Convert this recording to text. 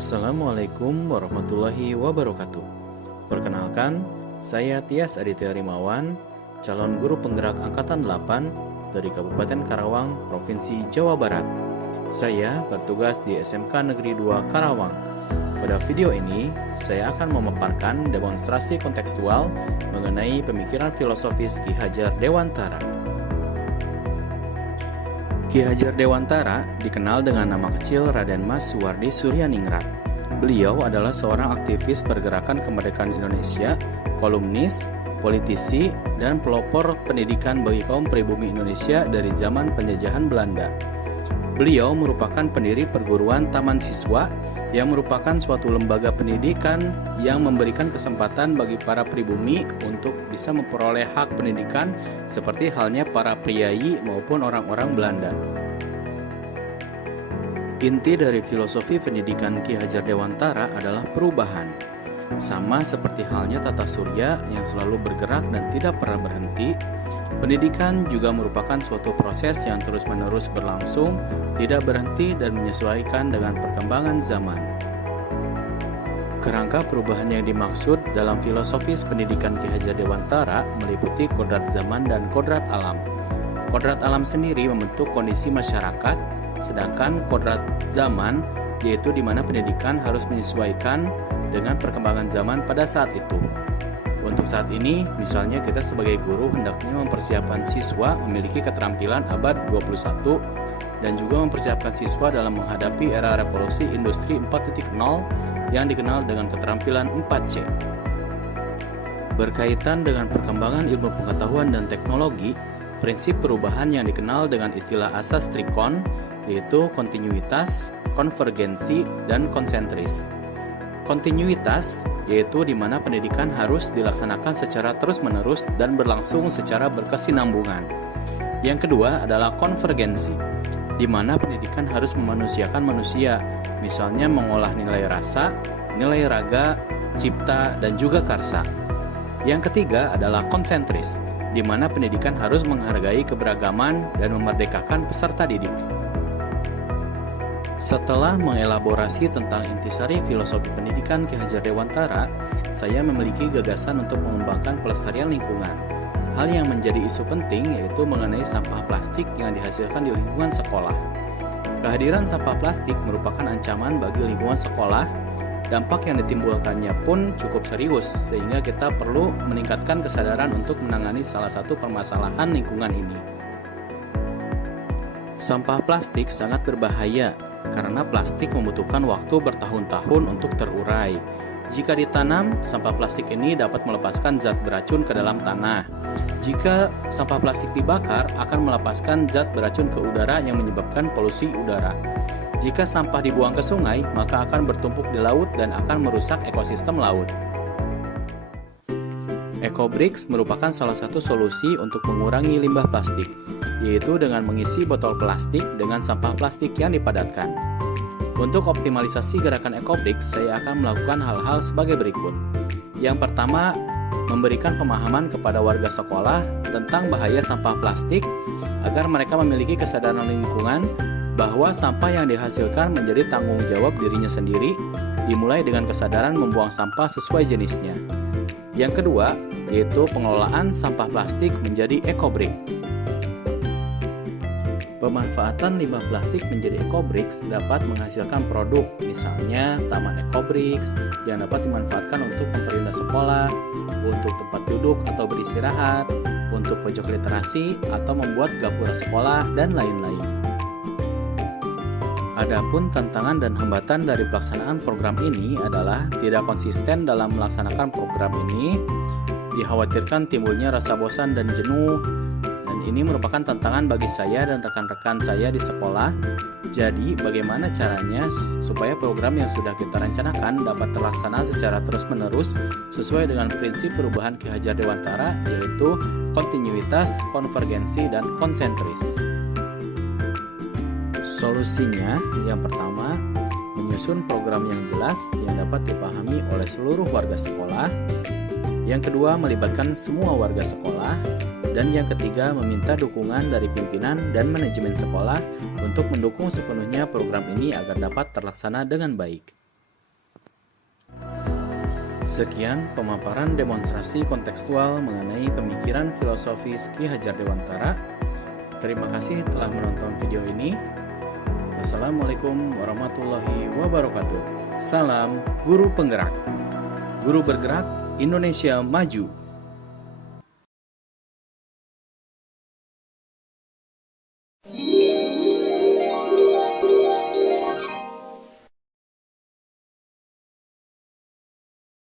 Assalamualaikum warahmatullahi wabarakatuh. Perkenalkan, saya Tias Aditya Rimawan, calon guru penggerak Angkatan 8 dari Kabupaten Karawang, Provinsi Jawa Barat. Saya bertugas di SMK Negeri 2 Karawang. Pada video ini, saya akan memaparkan demonstrasi kontekstual mengenai pemikiran filosofis Ki Hajar Dewantara. Ki Hajar Dewantara dikenal dengan nama kecil Raden Mas Suwardi Suryaningrat. Beliau adalah seorang aktivis pergerakan kemerdekaan Indonesia, kolumnis, politisi, dan pelopor pendidikan bagi kaum pribumi Indonesia dari zaman penjajahan Belanda. Beliau merupakan pendiri perguruan Taman Siswa yang merupakan suatu lembaga pendidikan yang memberikan kesempatan bagi para pribumi untuk bisa memperoleh hak pendidikan seperti halnya para priyayi maupun orang-orang Belanda. Inti dari filosofi pendidikan Ki Hajar Dewantara adalah perubahan. Sama seperti halnya tata surya yang selalu bergerak dan tidak pernah berhenti, pendidikan juga merupakan suatu proses yang terus-menerus berlangsung, tidak berhenti dan menyesuaikan dengan perkembangan zaman. Kerangka perubahan yang dimaksud dalam filosofis pendidikan Ki Hajar Dewantara meliputi kodrat zaman dan kodrat alam. Kodrat alam sendiri membentuk kondisi masyarakat, sedangkan kodrat zaman yaitu di mana pendidikan harus menyesuaikan dengan perkembangan zaman pada saat itu. Untuk saat ini, misalnya kita sebagai guru hendaknya mempersiapkan siswa memiliki keterampilan abad 21 dan juga mempersiapkan siswa dalam menghadapi era revolusi industri 4.0 yang dikenal dengan keterampilan 4C. Berkaitan dengan perkembangan ilmu pengetahuan dan teknologi, prinsip perubahan yang dikenal dengan istilah asas trikon yaitu kontinuitas, konvergensi, dan konsentris. Kontinuitas yaitu di mana pendidikan harus dilaksanakan secara terus-menerus dan berlangsung secara berkesinambungan. Yang kedua adalah konvergensi, di mana pendidikan harus memanusiakan manusia, misalnya mengolah nilai rasa, nilai raga, cipta, dan juga karsa. Yang ketiga adalah konsentris, di mana pendidikan harus menghargai keberagaman dan memerdekakan peserta didik. Setelah mengelaborasi tentang intisari filosofi pendidikan Ki Hajar Dewantara, saya memiliki gagasan untuk mengembangkan pelestarian lingkungan. Hal yang menjadi isu penting yaitu mengenai sampah plastik yang dihasilkan di lingkungan sekolah. Kehadiran sampah plastik merupakan ancaman bagi lingkungan sekolah. Dampak yang ditimbulkannya pun cukup serius, sehingga kita perlu meningkatkan kesadaran untuk menangani salah satu permasalahan lingkungan ini. Sampah plastik sangat berbahaya karena plastik membutuhkan waktu bertahun-tahun untuk terurai. Jika ditanam, sampah plastik ini dapat melepaskan zat beracun ke dalam tanah. Jika sampah plastik dibakar, akan melepaskan zat beracun ke udara yang menyebabkan polusi udara. Jika sampah dibuang ke sungai, maka akan bertumpuk di laut dan akan merusak ekosistem laut. EcoBricks merupakan salah satu solusi untuk mengurangi limbah plastik, yaitu dengan mengisi botol plastik dengan sampah plastik yang dipadatkan. Untuk optimalisasi gerakan EcoBricks, saya akan melakukan hal-hal sebagai berikut. Yang pertama, memberikan pemahaman kepada warga sekolah tentang bahaya sampah plastik agar mereka memiliki kesadaran lingkungan bahwa sampah yang dihasilkan menjadi tanggung jawab dirinya sendiri, dimulai dengan kesadaran membuang sampah sesuai jenisnya. Yang kedua, yaitu pengelolaan sampah plastik menjadi EcoBricks. Pemanfaatan limbah plastik menjadi EcoBricks dapat menghasilkan produk, misalnya taman EcoBricks yang dapat dimanfaatkan untuk memperindah sekolah, untuk tempat duduk atau beristirahat, untuk pojok literasi, atau membuat gapura sekolah, dan lain-lain. Adapun tantangan dan hambatan dari pelaksanaan program ini adalah tidak konsisten dalam melaksanakan program ini, dikhawatirkan timbulnya rasa bosan dan jenuh, dan ini merupakan tantangan bagi saya dan rekan-rekan saya di sekolah. Jadi, bagaimana caranya supaya program yang sudah kita rencanakan dapat terlaksana secara terus-menerus sesuai dengan prinsip perubahan Ki Hajar Dewantara, yaitu kontinuitas, konvergensi, dan konsentris. Solusinya, yang pertama, menyusun program yang jelas yang dapat dipahami oleh seluruh warga sekolah. Yang kedua, melibatkan semua warga sekolah. Dan yang ketiga, meminta dukungan dari pimpinan dan manajemen sekolah untuk mendukung sepenuhnya program ini agar dapat terlaksana dengan baik. Sekian pemaparan demonstrasi kontekstual mengenai pemikiran filosofis Ki Hajar Dewantara. Terima kasih telah menonton video ini. Wassalamualaikum warahmatullahi wabarakatuh. Salam Guru Penggerak. Guru bergerak, Indonesia maju.